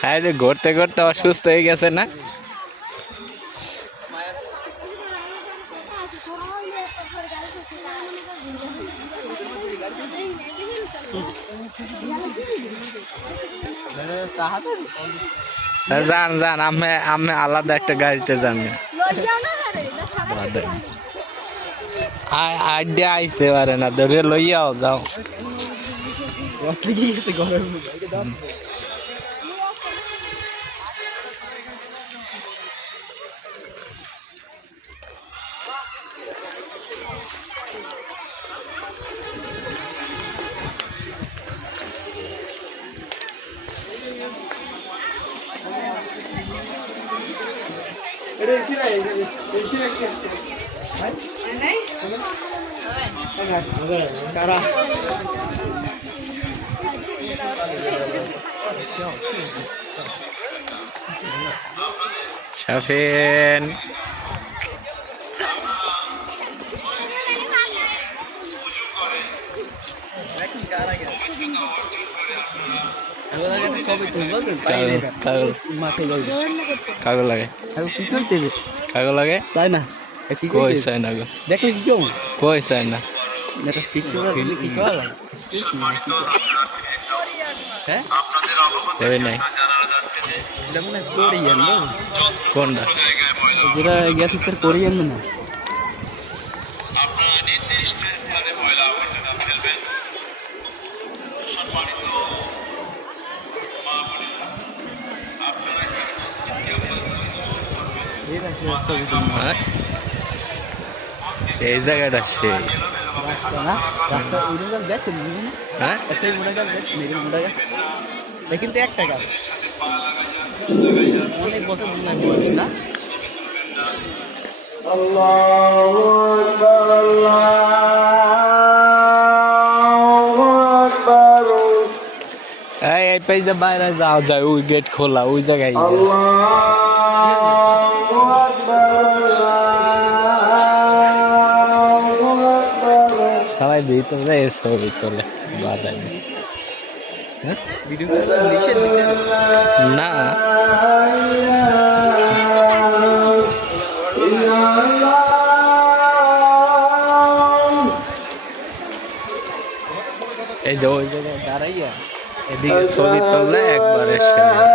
হ্যাঁ, যে ঘুরতে ঘুরতে অসুস্থ হয়ে গেছে না? যান যান, আমি আলাদা একটা গাড়িতে যান। আইডিয়া আইতে পারে না, ধরে লইয়াও যাও। শাফিন কাগজ লাগে, কাগজ লাগে চাই না, কই চাই না গো, দেখো কি কেউ কই চাই না, নাই কোনটা যেটা গেছে তার কোরিয়ান না। এই জায়গাটা সেই কিন্তু একটা গাছ অনেক বছর না। এই পেজে বাইরে যাওয়া যায়, ওই গেট খোলা, ওই জায়গায় সবাই ভিতরে ছবি তোলে, বাধা নেই না। এই যে ওই জায়গায় দাঁড়াইয়া এদিকে ছবি তুললে একবারে